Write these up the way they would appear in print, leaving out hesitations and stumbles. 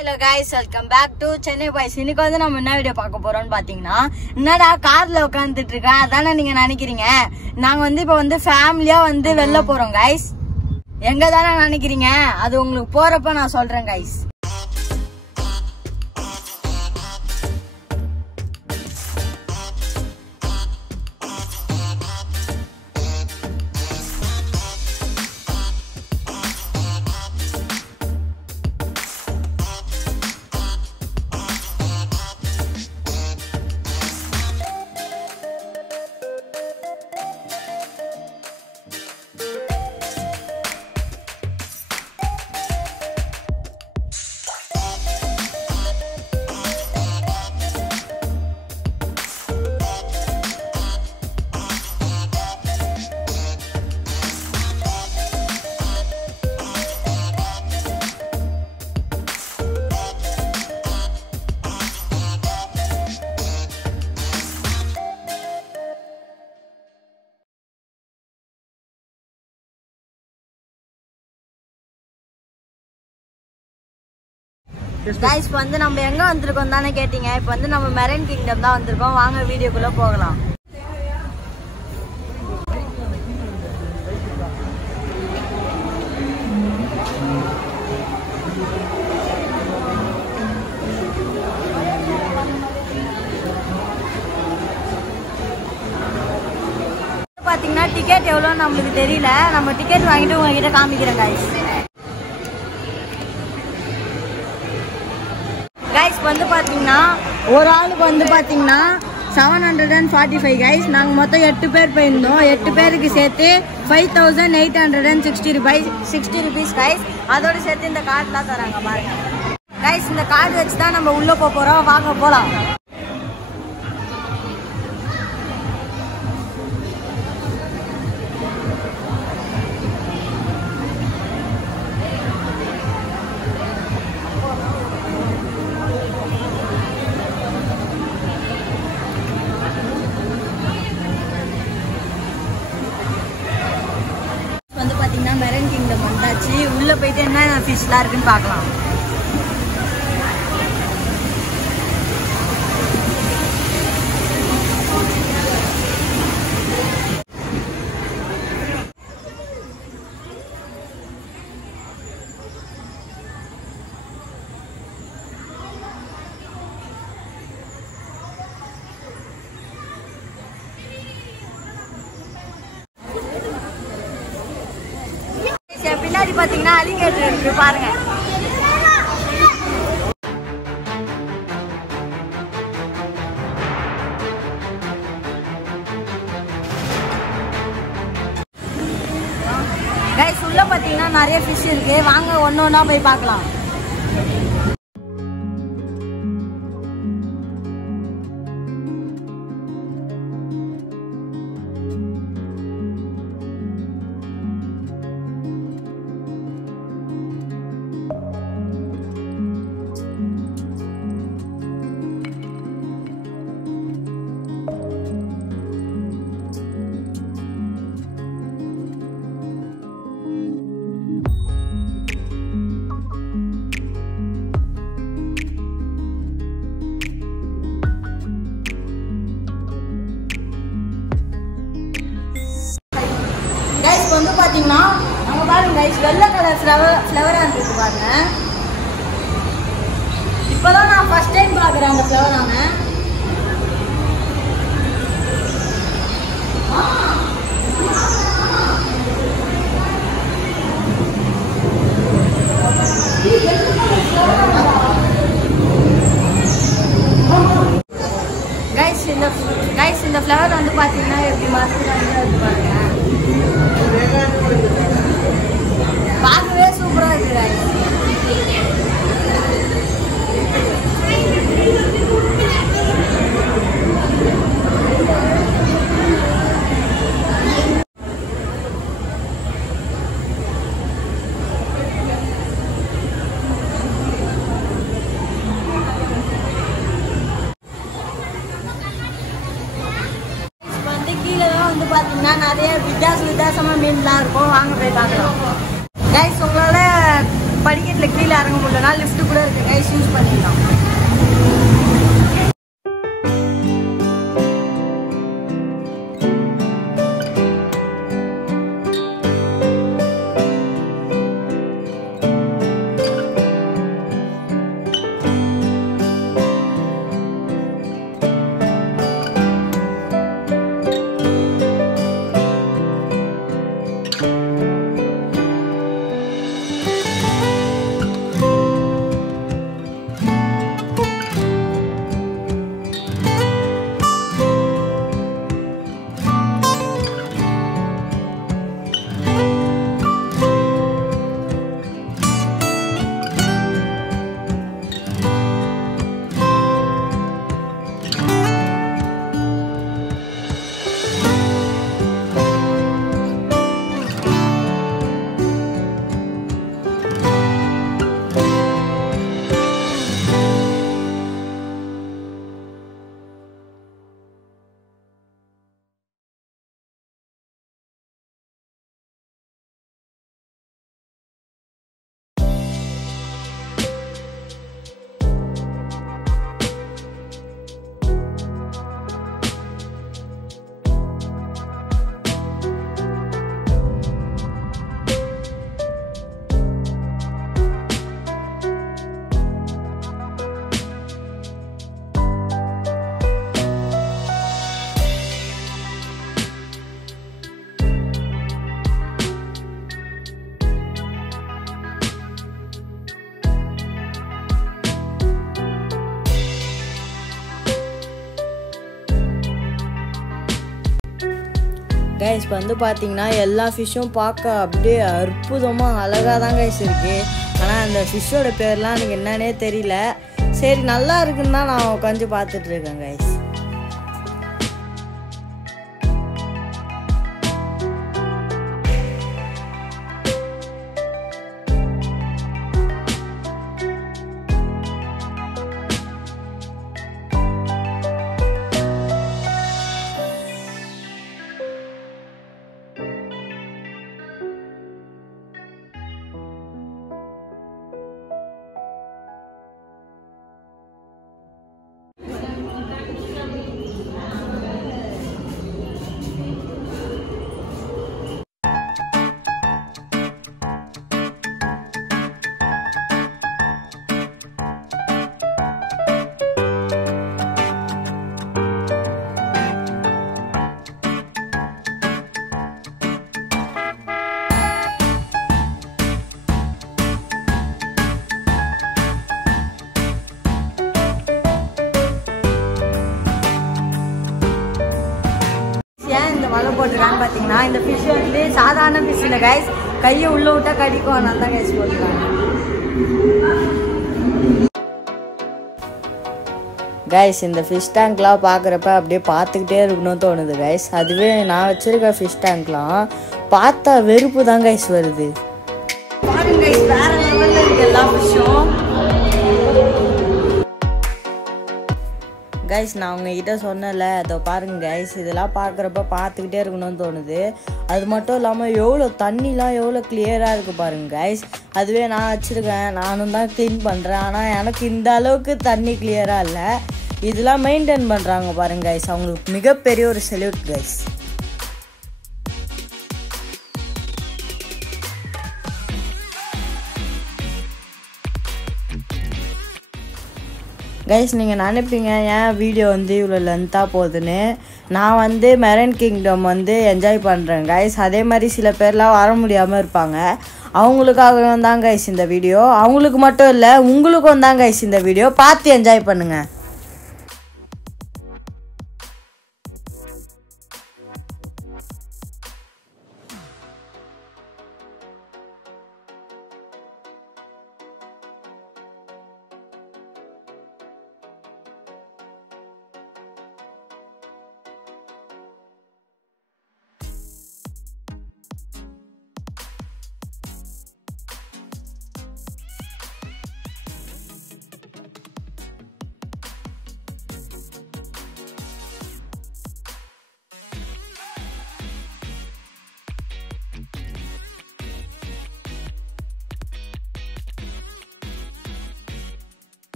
Hello guys, welcome back to Chennai Boys. இன்னைக்கு வந்து நம்ம என்ன வீடியோ பார்க்க போறோம்னு பாத்தீங்கன்னா, என்னடா கார்ல உட்கார்ந்துட்டு இருக்க அதானே நீங்க நினைக்கிறீங்க. நாங்க வந்து இப்ப வந்து ஃபேமிலியா வந்து வெளில போறோம் guys. எங்க தானே நினைக்கிறீங்க, அது உங்களுக்கு போறப்ப நான் சொல்றேன் guys. Guys, இப்போ வந்து நம்ம எங்க வந்திருக்கோம் தானே கேட்டீங்க. இப்போ வந்து நம்ம மெரைன் கிங்டம் தான் வந்திருக்கோம். வாங்க வீடியோக்குள்ள போகலாம். பாத்தீங்கன்னா டிக்கெட் எவ்வளவு நம்மளுக்கு தெரியல. நம்ம டிக்கெட் வாங்கிட்டு உங்ககிட்ட காமிக்கிறேன் guys. Guys, வந்து பாத்தீங்கன்னா ஒரு ஆளுக்கு வந்து பாத்தீங்கன்னா 745 guys. நாங்க மொத்தம் 8 பேர் போயிருந்தோம். 8 பேருக்கு சேர்த்து 5860 rupees guys. அதோட சேர்த்து இந்த கார்டுலாம் தராங்க பாருங்க guys. இந்த கார்டு வச்சு தான் நம்ம உள்ள போறோம். வாங்க போலாம். மெரைன் கிங்டம் வந்தாச்சு. உள்ள போயிட்டு என்ன ஃபிஷ்லாம் இருக்குன்னு பார்க்கலாம். பின்னாடி பாத்தீங்கன்னா அலிகேட்டர் இருக்கு பாருங்க. கைஸ், உள்ள பாத்தீங்கன்னா நிறைய ஃபிஷ் இருக்கு. வாங்க ஒன்னொன்னா போய் பார்க்கலாம். வந்து பாத்தீங்கன்னா நம்ம பாருங்க கைஸ், வெள்ளை கலர் ஃப்ளவரா இருக்கு பாருங்க. இப்பதான் நான் ஃபர்ஸ்ட் டைம் பாக்குறேன் அந்த ஃப்ளவரான. கைஸ், இந்த ஃப்ளவர் வந்து பாத்தீங்கன்னா எப்படி மாதிரி பாருங்க. பார்க்கவே சூப்பரா இருக்கு guys. படிக்கட்டில் கீழே இறங்க முடியலனா லிஃப்ட் கூட இருக்கு கைஸ், யூஸ் பண்ணிக்கலாம். கைஸ் இப்போ வந்து பார்த்தீங்கன்னா எல்லா ஃபிஷ்ஷும் பார்க்க அப்படியே அற்புதமாக அழகாக தான் கைஸ் இருக்குது. ஆனால் அந்த ஃபிஷ்ஷோட பேர்லாம் எனக்கு என்னன்னே தெரியல. சரி நல்லா இருக்குன்னு தான் நான் உட்காந்து பார்த்துட்ருக்கேன் கைஸ். வலை போட்டுருக்கான்னு பார்த்தீங்கன்னா இந்த ஃபிஷ் வந்து சாதாரண ஃபிஷ் இல்லை கைஸ், கையை உள்ளே விட்டா கடிக்கும், அதனால தான் கைஸ் போட்டுருக்காங்க. கைஸ் இந்த ஃபிஷ் டேங்க்லாம் பார்க்குறப்ப அப்படியே பார்த்துக்கிட்டே இருக்கணும்னு தோணுது கைஸ். அதுவே நான் வச்சுருக்க ஃபிஷ் டேங்க்லாம் பார்த்தா வெறுப்பு தான் கைஸ் வருது. பாருங்க கைஸ், வேற லெவலில் இருக்கு எல்லா ஃபிஷ்ஷும். கைஸ் நான் உங்ககிட்ட சொன்னல, அதை பாருங்க கைஸ், இதெல்லாம் பார்க்குறப்ப பார்த்துக்கிட்டே இருக்கணும்னு தோணுது. அது மட்டும் இல்லாமல் எவ்வளோ தண்ணிலாம் எவ்வளோ கிளியராக இருக்குது பாருங்க கைஸ். அதுவே நான் வச்சுருக்கேன், நானும் தான் க்ளீன் பண்ணுறேன். ஆனால் எனக்கு இந்த அளவுக்கு தண்ணி கிளியராக இல்லை. இதெல்லாம் மெயின்டைன் பண்ணுறாங்க பாருங்க கைஸ், அவங்களுக்கு மிகப்பெரிய ஒரு செல்யூட் கைஸ். கைஸ் நீங்கள் நினைப்பீங்க ஏன் வீடியோ வந்து இவ்வளோ லென்த்தாக போகுதுன்னு. நான் வந்து மெரைன் கிங்டம் வந்து என்ஜாய் பண்ணுறேன் கைஸ். அதே மாதிரி சில பேர்லாம் வர முடியாமல் இருப்பாங்க, அவங்களுக்காகவும் தான் கைஸ் இந்த வீடியோ. அவங்களுக்கு மட்டும் இல்லை, உங்களுக்கும் தான் கைஸ் இந்த வீடியோ. பார்த்து என்ஜாய் பண்ணுங்கள்.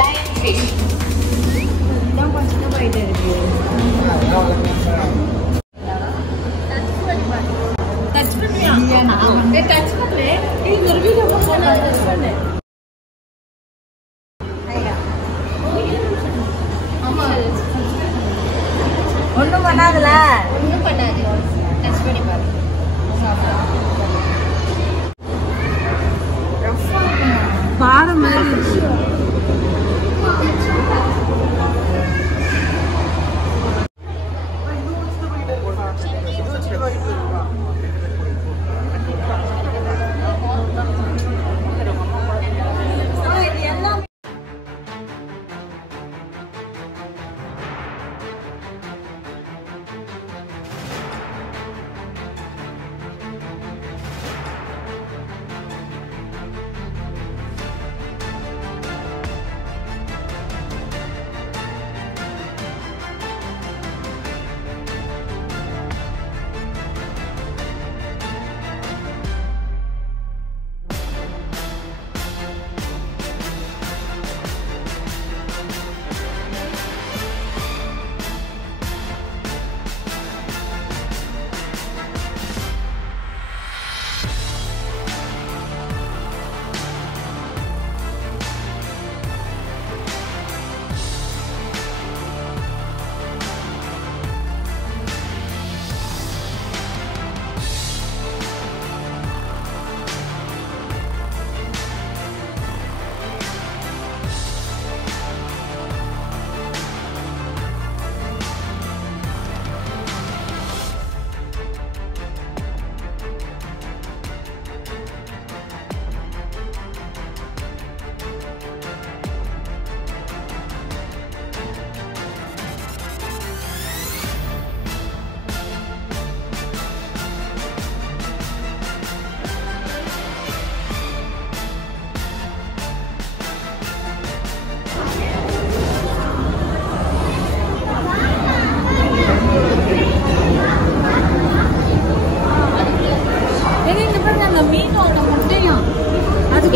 lion fish. இதான் கொஞ்சம் போயிட்டு இருக்கு. Touch பண்ணியா? touch பண்ணு. இது ஒரு வீடியோ போடுறேன். touch பண்ணு. ஆமா. ஒண்ணும் பண்ணாதுல. ஒண்ணும் பண்ணாது. டச் பண்ணி பாரு. பாறை மாதிரி இருக்கு.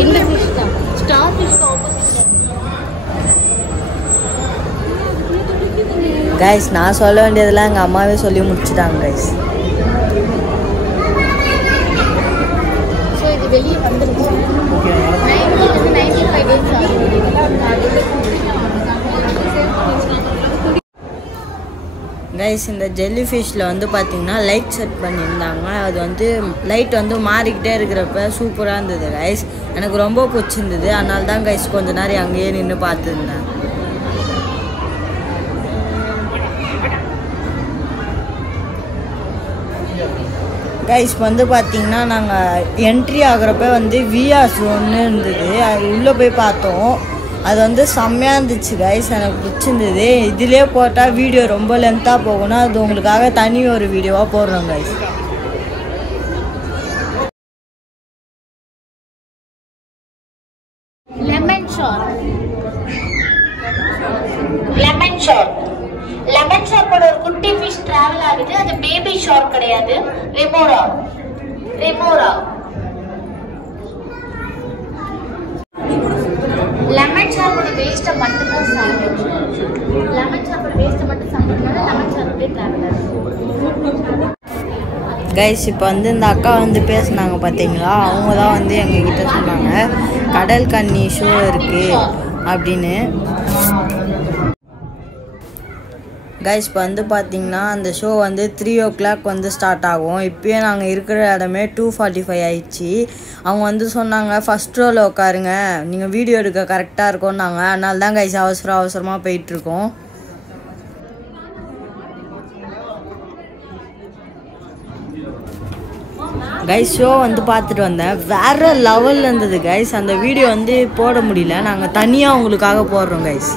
இந்த fish தான். Star fish opposite. கைஸ் நான் சொல்ல வேண்டியதெல்லாம் எங்கள் அம்மாவே சொல்லி முடிச்சுட்டாங்க கைஸ். ஸோ இது வெளியே வந்துருச்சு. 95 days ஆகுது. கைஸ் இந்த ஜெல்லி ஃபிஷ்ஷில் வந்து பார்த்திங்கன்னா லைட் செட் பண்ணியிருந்தாங்க. அது வந்து லைட் வந்து மாறிக்கிட்டே இருக்கிறப்ப சூப்பராக இருந்தது கைஸ். எனக்கு ரொம்ப பிடிச்சிருந்தது. அதனால தான் கைஸ் கொஞ்ச நேரம் அங்கேயே நின்று பார்த்துருந்தேன். கைஸ் வந்து பார்த்திங்கன்னா நாங்கள் என்ட்ரி ஆகிறப்ப வந்து விஆர் ஒன்று இருந்தது. அது உள்ளே போய் பார்த்தோம். அது வந்து செம்மையாக இருந்துச்சு கைஸ். எனக்கு பிடிச்சிருந்தது. இதிலே போட்டால் வீடியோ ரொம்ப லென்த்தாக போகணும். அது உங்களுக்காக தனி ஒரு வீடியோவாக போடுறோம் guys. Lemon shark. Lemon shark. Lemon ஷார்க்கோட ஒரு குட்டி ஃபிஷ் டிராவல் ஆகுது. அது பேபி ஷார்க் கிடையாது. ரெமோரா. ரெமோரா. லெமன் ஷார்க்கோட வேஸ்ட்டை மட்டும் தான் சாப்பிடுச்சு. லெமன் ஷார்க்கோட வேஸ்ட்டை மட்டும் சாப்பிடுறதுனால லெமன் ஷார்க்கே டிராவல் ஆகுது. கைஸ் இப்போ வந்து இந்த அக்கா வந்து பேசுனாங்க பார்த்தீங்களா, அவங்க தான் வந்து எங்ககிட்ட சொன்னாங்க கடல் கன்னி ஷோ இருக்குது அப்படின்னு. கைஸ் இப்போ வந்து பார்த்திங்கன்னா அந்த ஷோ வந்து 3 o'clock வந்து ஸ்டார்ட் ஆகும். இப்போயே நாங்கள் இருக்கிற இடமே 2:45 ஆயிடுச்சு. அவங்க வந்து சொன்னாங்க ஃபஸ்ட் ரோவில் உட்காருங்க, நீங்கள் வீடியோ எடுக்க கரெக்டாக இருக்கும்னாங்க. அதனால தான் கைஸ் அவசரமாக போயிட்டுருக்கோம். கைஸ் ஷோ வந்து பார்த்துட்டு வந்தேன். வேறு லெவலில் இருந்தது கைஸ். அந்த வீடியோ வந்து போட முடியல. நாங்கள் தனியாக உங்களுக்காக போடுறோம் கைஸ்.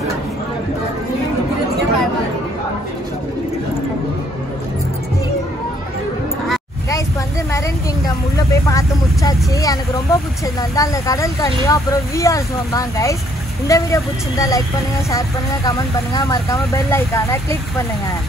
கைஸ் வந்து மெரின் கிங்டம் உள்ளே போய் பார்த்து முடிச்சாச்சு. எனக்கு ரொம்ப பிடிச்சதுனால தான் அந்த கடல் கண்ணியும் அப்புறம் விஆர் ஷோ தான் கைஸ். இந்த வீடியோ பிடிச்சிருந்தா லைக் பண்ணுங்கள், ஷேர் பண்ணுங்கள், கமெண்ட் பண்ணுங்கள், மறக்காமல் பெல் ஐக்கானை கிளிக் பண்ணுங்கள்.